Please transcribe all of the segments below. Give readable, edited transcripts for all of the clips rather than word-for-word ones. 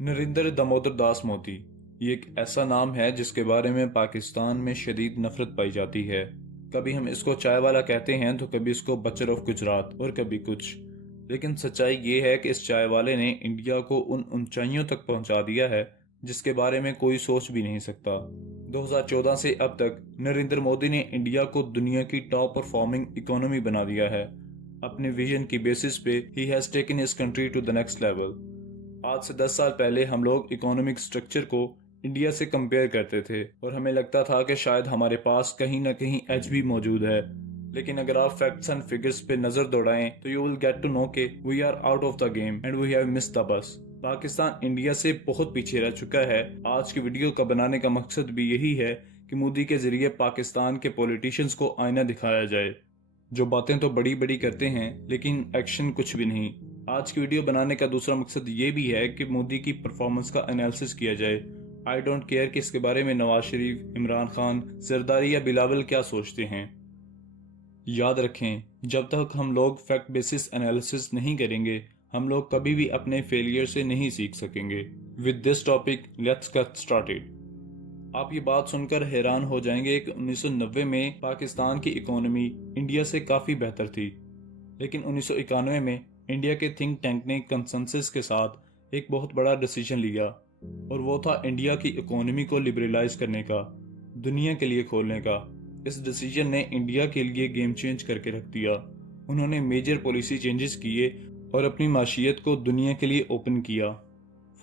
नरेंद्र दामोदर दास मोदी ये एक ऐसा नाम है जिसके बारे में पाकिस्तान में शदीद नफरत पाई जाती है। कभी हम इसको चाय वाला कहते हैं तो कभी इसको बचर ऑफ गुजरात और कभी कुछ। लेकिन सच्चाई ये है कि इस चाय वाले ने इंडिया को उन ऊंचाइयों तक पहुंचा दिया है जिसके बारे में कोई सोच भी नहीं सकता। 2014 से अब तक नरेंद्र मोदी ने इंडिया को दुनिया की टॉप परफॉर्मिंग इकोनॉमी बना दिया है। अपने विजन की बेसिस पे ही has taken his country to the next level. आज से 10 साल पहले हम लोग इकोनॉमिक स्ट्रक्चर को इंडिया से कंपेयर करते थे और हमें लगता था कि शायद हमारे पास कहीं ना कहीं एज भी मौजूद है। लेकिन अगर आप फैक्ट्स एंड फिगर्स पे नजर दौड़ाएं तो you will get to know के we are out of the game and we have missed the bus. Pakistan India से बहुत पीछे रह चुका है। आज की वीडियो का बनाने का मकसद भी यही है कि मोदी के जरिए पाकिस्तान के पॉलिटिशियंस को आईना दिखाया जाए, जो बातें तो बड़ी बड़ी करते हैं लेकिन एक्शन कुछ भी नहीं। आज की वीडियो बनाने का दूसरा मकसद ये भी है कि मोदी की परफॉर्मेंस का एनालिसिस किया जाए। आई डोंट केयर कि इसके बारे में नवाज शरीफ, इमरान खान, जरदारी या बिलावल क्या सोचते हैं। याद रखें, जब तक हम लोग फैक्ट बेसिस एनालिसिस नहीं करेंगे हम लोग कभी भी अपने फेलियर से नहीं सीख सकेंगे। With this topic let's get started. आप ये बात सुनकर हैरान हो जाएंगे कि 1990 में पाकिस्तान की इकोनॉमी इंडिया से काफ़ी बेहतर थी, लेकिन 1991 में इंडिया के थिंक टैंक ने कंसेंसस के साथ एक बहुत बड़ा डिसीजन लिया और वो था इंडिया की इकोनॉमी को लिबरलाइज करने का, दुनिया के लिए खोलने का। इस डिसीजन ने इंडिया के लिए गेम चेंज करके रख दिया। उन्होंने मेजर पॉलिसी चेंजेस किए और अपनी माशियत को दुनिया के लिए ओपन किया,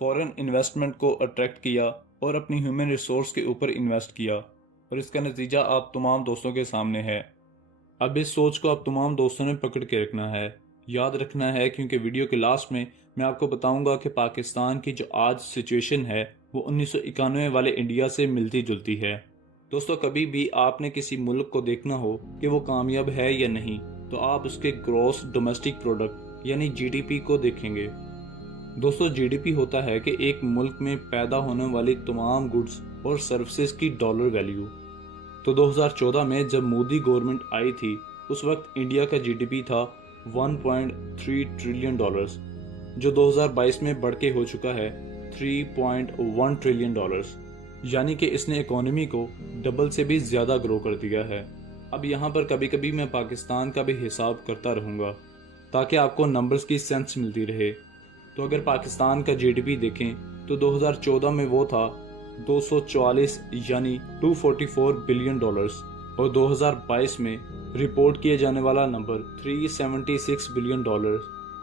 फॉरेन इन्वेस्टमेंट को अट्रैक्ट किया और अपनी ह्यूमन रिसोर्स के ऊपर इन्वेस्ट किया। और इसका नतीजा आप तमाम दोस्तों के सामने है। अब इस सोच को आप तमाम दोस्तों ने पकड़ के रखना है, याद रखना है, क्योंकि वीडियो के लास्ट में मैं आपको बताऊंगा कि पाकिस्तान की जो आज सिचुएशन है वो 1991 वाले इंडिया से मिलती जुलती है। दोस्तों, कभी भी आपने किसी मुल्क को देखना हो कि वो कामयाब है या नहीं तो आप उसके ग्रॉस डोमेस्टिक प्रोडक्ट यानी जीडीपी को देखेंगे। दोस्तों, जीडीपी होता है कि एक मुल्क में पैदा होने वाली तमाम गुड्स और सर्विसेज की डॉलर वैल्यू। तो 2014 में जब मोदी गवर्नमेंट आई थी उस वक्त इंडिया का जीडीपी था 1.3 ट्रिलियन डॉलर्स, जो 2022 में बढ़ के हो चुका है 3.1 ट्रिलियन डॉलर्स। यानी कि इसने इकोनॉमी को डबल से भी ज़्यादा ग्रो कर दिया है। अब यहाँ पर कभी कभी मैं पाकिस्तान का भी हिसाब करता रहूँगा ताकि आपको नंबर्स की सेंस मिलती रहे। तो अगर पाकिस्तान का जीडीपी देखें तो 2014 में वो था 244 यानी 244 बिलियन डॉलर्स और 2022 में रिपोर्ट किए जाने वाला नंबर 376 बिलियन डॉलर्स।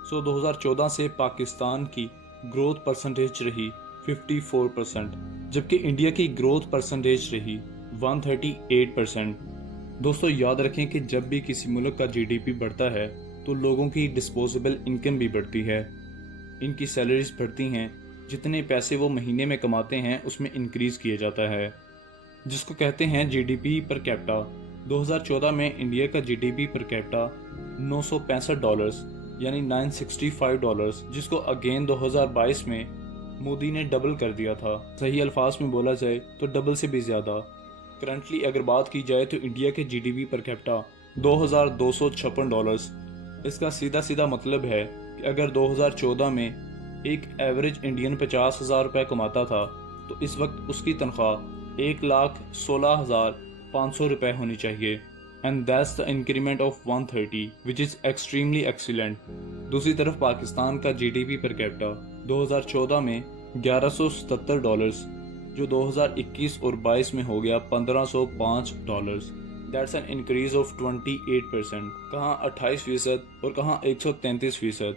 सो 2014 से पाकिस्तान की ग्रोथ परसेंटेज रही 54%, जबकि इंडिया की ग्रोथ परसेंटेज रही 138%। दोस्तों, याद रखें कि जब भी किसी मुल्क का जीडीपी बढ़ता है तो लोगों की डिस्पोजेबल इनकम भी बढ़ती है, इनकी सैलरीज बढ़ती हैं, जितने पैसे वो महीने में कमाते हैं उसमें इंक्रीज किया जाता है, जिसको कहते हैं जीडीपी पर कैपिटा। 2014 में इंडिया का जीडीपी पर कैपिटा 965 डॉलर्स यानी 965 डॉलर्स, जिसको अगेन 2022 में मोदी ने डबल कर दिया था। सही अल्फाज में बोला जाए तो डबल से भी ज़्यादा। करंटली अगर बात की जाए तो इंडिया के जीडीपी पर कैपिटा 2256 डॉलर्स। इसका सीधा सीधा मतलब है कि अगर 2014 में एक एवरेज इंडियन 50,000 रुपये कमाता था तो इस वक्त उसकी तनख्वाह 1,16,500 रुपये होनी चाहिए। And that's the increment of 130 which is extremely excellent. दूसरी तरफ पाकिस्तान का जीडीपी पर कैपिटा 2014 में 1177 डॉलर्स, जो 2021 और 22 में हो गया 1505 dollars. That's an increase of 28%। कहाँ 28% और कहाँ 133%।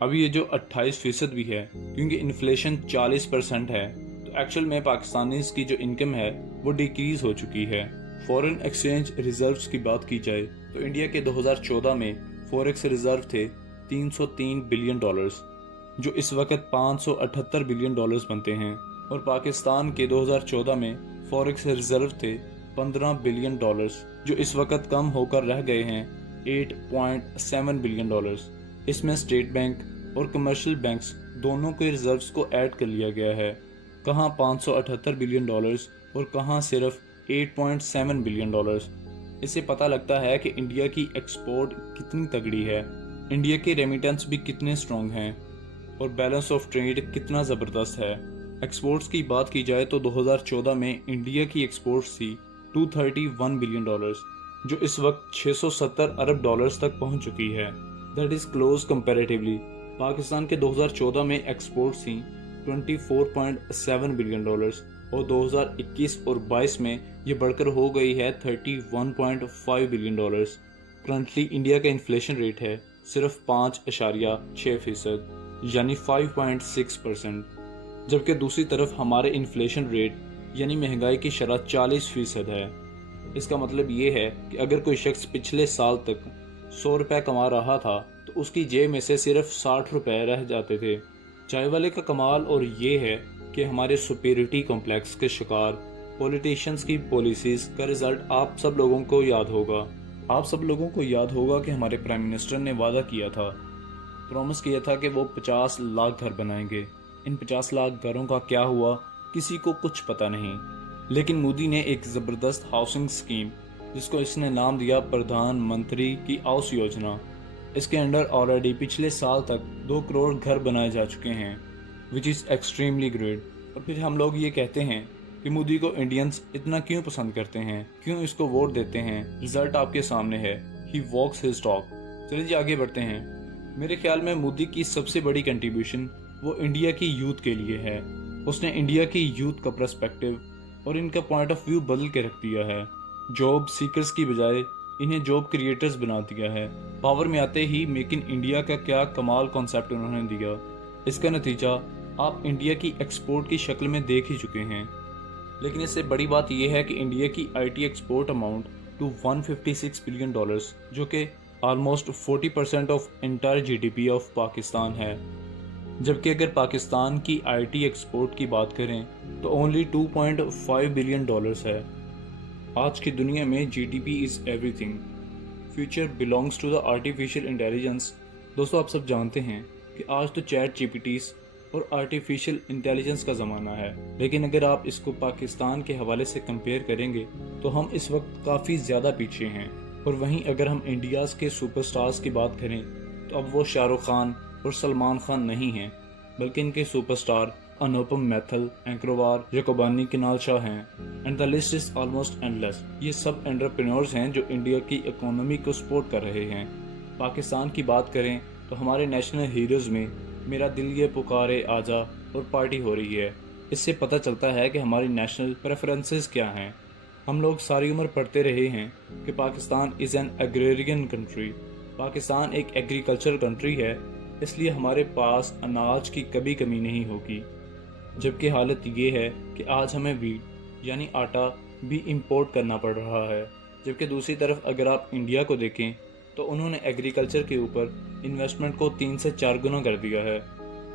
अब ये जो 28% भी है क्योंकि इन्फ्लेशन 40% है, तो एक्चुअल में पाकिस्तानीज़ की जो इनकम है वो डिक्रीज हो चुकी है। फॉरेन एक्सचेंज रिजर्व्स की बात की जाए तो इंडिया के 2014 में फॉरेक्स रिजर्व थे 303 बिलियन डॉलर्स, जो इस वक्त 578 बिलियन डॉलर्स बनते हैं। और पाकिस्तान के 2014 में फॉरेक्स रिजर्व थे 15 बिलियन डॉलर्स, जो इस वक्त कम होकर रह गए हैं 8.7 बिलियन डॉलर्स। इसमें स्टेट बैंक और कमर्शियल बैंक्स दोनों के रिजर्व्स को ऐड कर लिया गया है। कहाँ 578 बिलियन डॉलर्स और कहाँ सिर्फ 8.7 बिलियन डॉलर्स। इससे पता लगता है कि इंडिया की एक्सपोर्ट कितनी तगड़ी है, इंडिया के रेमिटेंस भी कितने स्ट्रॉन्ग हैं। और बैलेंस ऑफ ट्रेड कितना ज़बरदस्त है। एक्सपोर्ट्स की बात की जाए तो 2014 में इंडिया की एक्सपोर्ट्स थी $231 बिलियन, जो इस वक्त 670 अरब डॉलर्स तक पहुंच चुकी है। That is close comparatively. Pakistan के 2014 में एक्सपोर्ट्स थी $24.7 बिलियन और 2021 और 22 में ये बढ़कर हो गई है $31.5 बिलियन। करंटली इंडिया का इन्फ्लेशन रेट है सिर्फ 5.6%, यानी 5.6%, जबकि दूसरी तरफ हमारे इन्फ्लेशन रेट यानी महंगाई की शरह 40% है। इसका मतलब ये है कि अगर कोई शख्स पिछले साल तक 100 रुपये कमा रहा था तो उसकी जेब में से सिर्फ 60 रुपये रह जाते थे। चाय वाले का कमाल और ये है कि हमारे सुपीरियरिटी कॉम्प्लेक्स के शिकार पॉलिटिशियंस की पॉलिसीज़ का रिजल्ट आप सब लोगों को याद होगा। आप सब लोगों को याद होगा कि हमारे प्राइम मिनिस्टर ने वादा किया था, प्रॉमिस किया था कि वो 50 लाख घर बनाएंगे। इन 50 लाख घरों का क्या हुआ किसी को कुछ पता नहीं। लेकिन मोदी ने एक ज़बरदस्त हाउसिंग स्कीम, जिसको इसने नाम दिया प्रधानमंत्री की आवास योजना, इसके अंडर ऑलरेडी पिछले साल तक 2 करोड़ घर बनाए जा चुके हैं, विच इज़ एक्सट्रीमली ग्रेट। और फिर हम लोग ये कहते हैं कि मोदी को इंडियंस इतना क्यों पसंद करते हैं, क्यों इसको वोट देते हैं। रिजल्ट आपके सामने है, ही वॉक्स हिज टॉक। चलिए जी आगे बढ़ते हैं। मेरे ख्याल में मोदी की सबसे बड़ी कंट्रीब्यूशन वो इंडिया की यूथ के लिए है। उसने इंडिया की यूथ का पर्सपेक्टिव और इनका पॉइंट ऑफ व्यू बदल के रख दिया है। जॉब सीकर्स की बजाय इन्हें जॉब क्रिएटर्स बना दिया है। पावर में आते ही मेक इन इंडिया का क्या कमाल कॉन्सेप्ट उन्होंने दिया। इसका नतीजा आप इंडिया की एक्सपोर्ट की शक्ल में देख ही चुके हैं। लेकिन इससे बड़ी बात यह है कि इंडिया की IT export amount to $156 billion, जो कि almost 40% of entire GDP of Pakistan है। जबकि अगर पाकिस्तान की आईटी एक्सपोर्ट की बात करें तो ओनली $2.5 बिलियन है। आज की दुनिया में GDP is everything. Future belongs to the artificial intelligence. दोस्तों आप सब जानते हैं कि आज तो चैट जीपीटीज और आर्टिफिशियल इंटेलिजेंस का ज़माना है, लेकिन अगर आप इसको पाकिस्तान के हवाले से कंपेयर करेंगे तो हम इस वक्त काफ़ी ज़्यादा पीछे हैं। और वहीं अगर हम इंडियाज़ के सुपरस्टार्स की बात करें तो अब वो शाहरुख खान और सलमान खान नहीं हैं, बल्कि इनके सुपरस्टार अनुपम मैथल, एंकरवार, जकोबानी किनाल शाह हैं, and the list is almost endless. ये सब एंटरप्रेन्योर्स हैं जो इंडिया की इकोनॉमी को सपोर्ट कर रहे हैं। पाकिस्तान की बात करें तो हमारे नेशनल हीरोज़ में मेरा दिल ये पुकारे आजा और पार्टी हो रही है। इससे पता चलता है कि हमारी नेशनल प्रेफरेंसेस क्या हैं। हम लोग सारी उम्र पढ़ते रहे हैं कि Pakistan is an agrarian country. Pakistan एक एग्रीकल्चर कंट्री है, इसलिए हमारे पास अनाज की कभी कमी नहीं होगी। जबकि हालत ये है कि आज हमें व्हीट यानी आटा भी इंपोर्ट करना पड़ रहा है। जबकि दूसरी तरफ अगर आप इंडिया को देखें तो उन्होंने एग्रीकल्चर के ऊपर इन्वेस्टमेंट को 3 से 4 गुना कर दिया है।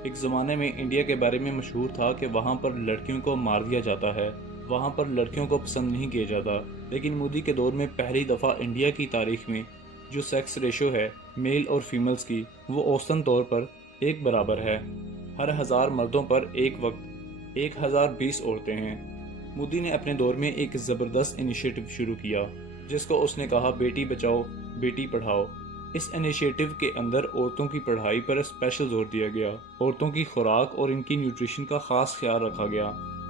एक ज़माने में इंडिया के बारे में मशहूर था कि वहाँ पर लड़कियों को मार दिया जाता है, वहाँ पर लड़कियों को पसंद नहीं किया जाता। लेकिन मोदी के दौर में पहली दफ़ा इंडिया की तारीख में जो सेक्स रेशो है मेल और फीमेल्स की, वो औसतन तौर पर 1 बराबर है। हर 1000 मर्दों पर एक वक्त 1020 औरतें हैं। मोदी ने अपने दौर में एक ज़बरदस्त इनिशिएटिव शुरू किया, जिसको उसने कहा बेटी बचाओ बेटी पढ़ाओ। इस इनिशिएटिव के अंदर औरतों की पढ़ाई पर स्पेशल जोर दिया गया। औरतों की खुराक और इनकी न्यूट्रिशन का ख़ास ख्याल रखा गया।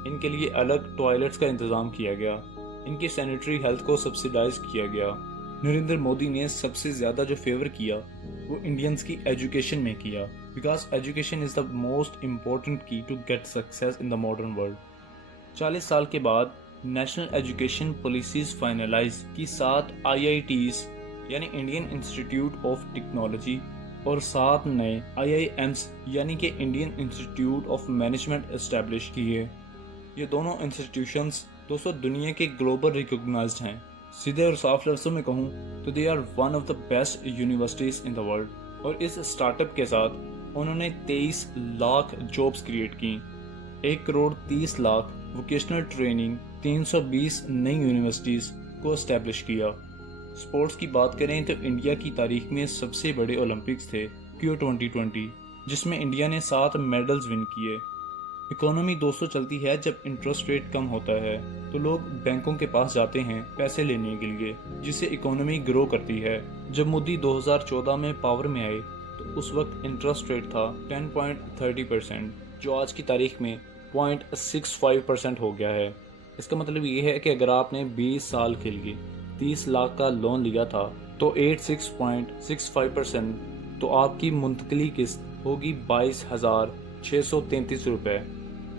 इनके लिए अलग टॉयलेट्स का इंतज़ाम किया गया। इनकी सैनिटरी हेल्थ को सब्सिडाइज किया गया। नरेंद्र मोदी ने सबसे ज़्यादा जो फेवर किया वो इंडियंस की एजुकेशन में किया, because education is the most important key to get success in the modern world. 40 साल के बाद नेशनल एजुकेशन पॉलिसीज़ फाइनलाइज की 7 IITs यानी इंडियन इंस्टीट्यूट ऑफ टेक्नोलॉजी और 7 नए IIMs यानी कि Indian institute of management establish किए। ये दोनों इंस्टीट्यूशंस दोस्तों दुनिया के ग्लोबल रिकॉग्नाइज्ड हैं। सीधे और साफ लफ्ज़ों में कहूँ तो they are one of the best universities in the world. और इस स्टार्टअप के साथ उन्होंने 23 लाख जॉब्स क्रिएट की, 1 करोड़ 30 लाख वोकेशनल ट्रेनिंग, 320 नई यूनिवर्सिटीज़ को इस्टेब्लिश किया। स्पोर्ट्स की बात करें तो इंडिया की तारीख में सबसे बड़े ओलंपिक्स थे क्यू 2020, जिसमें इंडिया ने 7 मेडल्स विन किए। इकोनॉमी दोस्तों चलती है जब इंटरेस्ट रेट कम होता है तो लोग बैंकों के पास जाते हैं पैसे लेने के लिए, जिससे इकोनॉमी ग्रो करती है। जब मोदी 2014 में पावर में आए तो उस वक्त इंटरेस्ट रेट था 10.30%, जो आज की तारीख में 0.65% हो गया है। इसका मतलब ये है कि अगर आपने 20 साल के लिए 30 लाख का लोन लिया था तो 86.65%, तो आपकी मुंतकली किस्त होगी 22,633 रुपये।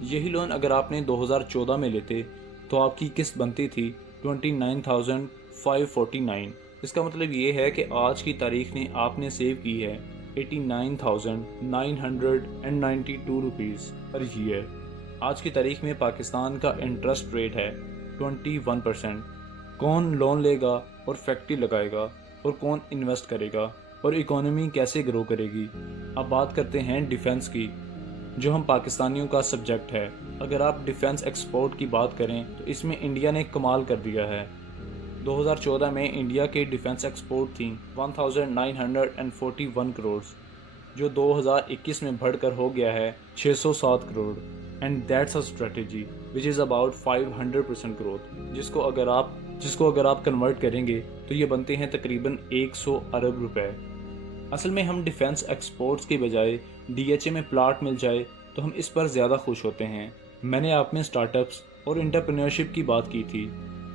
यही लोन अगर आपने 2014 में लेते तो आपकी किस्त बनती थी 29,549। इसका मतलब ये है कि आज की तारीख ने आपने सेव की है 89,992 रुपीज़ पर ईयर। आज की तारीख में पाकिस्तान का इंटरेस्ट रेट है 21%। कौन लोन लेगा और फैक्ट्री लगाएगा और कौन इन्वेस्ट करेगा और इकोनॉमी कैसे ग्रो करेगी। अब बात करते हैं डिफेंस की, जो हम पाकिस्तानियों का सब्जेक्ट है। अगर आप डिफेंस एक्सपोर्ट की बात करें तो इसमें इंडिया ने कमाल कर दिया है। 2014 में इंडिया के डिफेंस एक्सपोर्ट थी 1941 करोड़, जो 2021 में बढ़कर हो गया है 607 crore. And that's a strategy which is about 500% growth, जिसको अगर आप कन्वर्ट करेंगे तो ये बनते हैं तकरीबन 100 अरब रुपए। असल में हम डिफेंस एक्सपोर्ट्स की बजाय DHA में प्लाट मिल जाए तो हम इस पर ज़्यादा खुश होते हैं। मैंने आप में स्टार्टअप्स और एंटरप्रेन्योरशिप की बात की थी,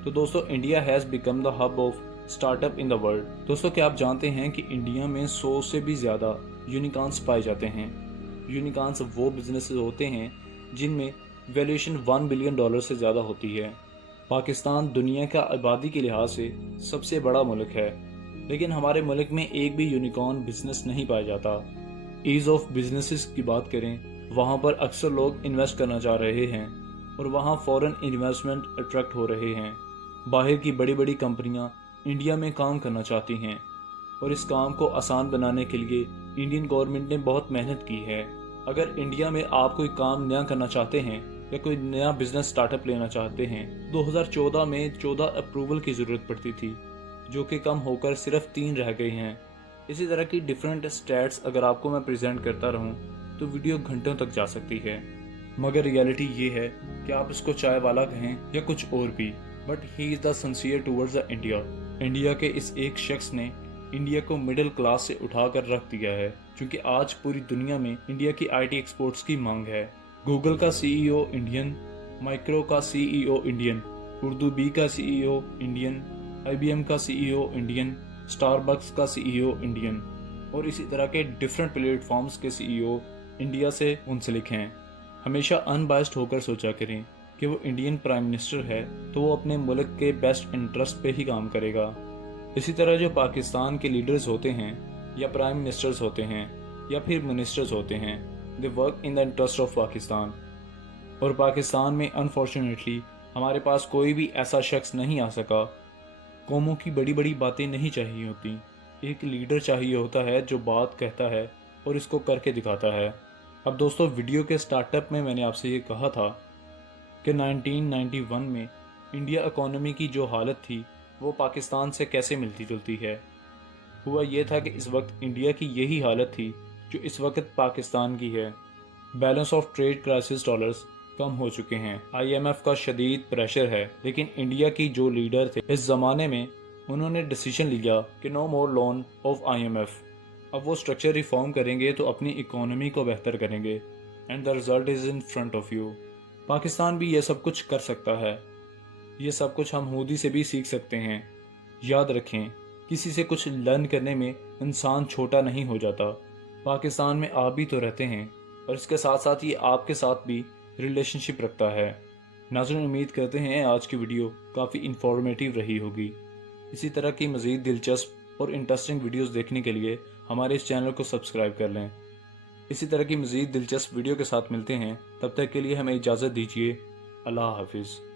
तो दोस्तों India has become the hub of startup in the world. दोस्तों क्या आप जानते हैं कि इंडिया में 100 से भी ज़्यादा यूनिकॉर्न्स पाए जाते हैं। यूनिकॉर्न्स वो बिजनेसेस होते हैं जिनमें वैल्यूएशन $1 बिलियन से ज़्यादा होती है। पाकिस्तान दुनिया का आबादी के लिहाज से सबसे बड़ा मुल्क है, लेकिन हमारे मुल्क में एक भी यूनिकॉर्न बिजनेस नहीं पाया जाता। ईज़ ऑफ बिजनेसेस की बात करें, वहाँ पर अक्सर लोग इन्वेस्ट करना चाह रहे हैं और वहाँ फॉरेन इन्वेस्टमेंट अट्रैक्ट हो रहे हैं। बाहर की बड़ी बड़ी कंपनियाँ इंडिया में काम करना चाहती हैं और इस काम को आसान बनाने के लिए इंडियन गवर्नमेंट ने बहुत मेहनत की है। अगर इंडिया में आप कोई काम नया करना चाहते हैं या कोई नया बिजनेस स्टार्टअप लेना चाहते हैं, 2014 में 14 अप्रूवल की ज़रूरत पड़ती थी, जो कि कम होकर सिर्फ 3 रह गई हैं। इसी तरह की डिफरेंट स्टैट्स अगर आपको मैं प्रेजेंट करता रहूं तो वीडियो घंटों तक जा सकती है, मगर रियलिटी ये है कि आप इसको चाय वाला कहें या कुछ और भी, but he is the sincere towards the India. India के इस एक शख्स ने इंडिया को मिडिल क्लास से उठाकर रख दिया है, क्योंकि आज पूरी दुनिया में इंडिया की IT एक्सपोर्ट्स की मांग है। गूगल का CEO इंडियन, माइक्रो का CEO इंडियन, उर्दू बी का CEO इंडियन, IBM का CEO इंडियन, स्टारबक्स का CEO इंडियन और इसी तरह के डिफरेंट प्लेटफॉर्म्स के CEO इंडिया से मुंसलिक हैं। हमेशा अनबायस्ड होकर सोचा करें कि वो इंडियन प्राइम मिनिस्टर है तो वो अपने मुल्क के बेस्ट इंटरेस्ट पे ही काम करेगा। इसी तरह जो पाकिस्तान के लीडर्स होते हैं या प्राइम मिनिस्टर्स होते हैं या फिर मिनिस्टर्स होते हैं, they work in the interest of Pakistan. और पाकिस्तान में अनफॉर्चुनेटली हमारे पास कोई भी ऐसा शख्स नहीं आ सका। कौमों की बड़ी बड़ी बातें नहीं चाहिए होती, एक लीडर चाहिए होता है जो बात कहता है और इसको करके दिखाता है। अब दोस्तों वीडियो के स्टार्टअप में मैंने आपसे ये कहा था कि 1991 में इंडिया इकोनॉमी की जो हालत थी वो पाकिस्तान से कैसे मिलती जुलती है। हुआ ये था कि इस वक्त इंडिया की यही हालत थी जो इस वक्त पाकिस्तान की है। Balance of trade crisis dollars कम हो चुके हैं, IMF का शदीद प्रेशर है, लेकिन इंडिया की जो लीडर थे इस ज़माने में उन्होंने डिसीजन लिया कि no more loan of IMF। अब वो स्ट्रक्चर रिफॉर्म करेंगे तो अपनी इकोनॉमी को बेहतर करेंगे and the result is in front of you. Pakistan भी ये सब कुछ कर सकता है, ये सब कुछ हम मोदी से भी सीख सकते हैं। याद रखें, किसी से कुछ लर्न करने में इंसान छोटा नहीं हो जाता। पाकिस्तान में आप भी तो रहते हैं और इसके साथ साथ ये आपके साथ भी रिलेशनशिप रखता है। नाज़रीन, उम्मीद करते हैं आज की वीडियो काफ़ी इन्फॉर्मेटिव रही होगी। इसी तरह की मज़ीद दिलचस्प और इंटरेस्टिंग वीडियोस देखने के लिए हमारे इस चैनल को सब्सक्राइब कर लें। इसी तरह की मज़ीद दिलचस्प वीडियो के साथ मिलते हैं, तब तक के लिए हमें इजाज़त दीजिए। अल्लाह हाफिज़।